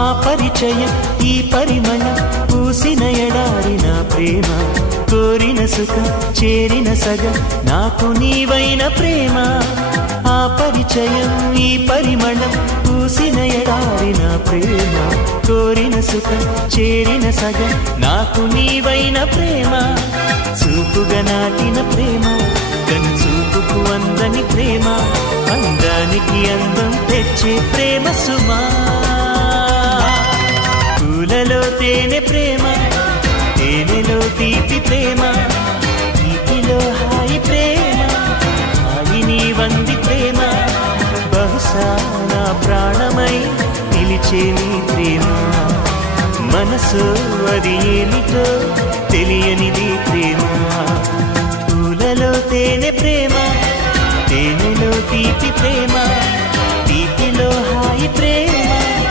ఆ పరిచయం ఈ పరిమళం పూసిన ఎడారిన ప్రేమ కోరిన సుఖం చేరిన సగం నాకు నీవైన ప్రేమ ఆ పరిచయం ఈ పరిమళం పూసిన ఎడారిన ప్రేమ కోరిన సుఖం చేరిన సగం నాకు నీవైన ప్రేమ చూపుగా నాటిన ప్రేమ కను చూపుకు అందని ప్రేమ అందానికి అందం తెచ్చే ప్రేమ సుమా పూలలో తేనె ప్రేమ తేనెలో తీపి ప్రేమ తీపిలో హాయి ప్రేమ హాయిని వంది ప్రేమ బహుశా నా ప్రాణమై నిలిచే నీ ప్రేమ మనసు అది ఏమిటో తెలియనిది ప్రేమ పూలలో తేనె ప్రేమ తేనెలో తీపి ప్రేమ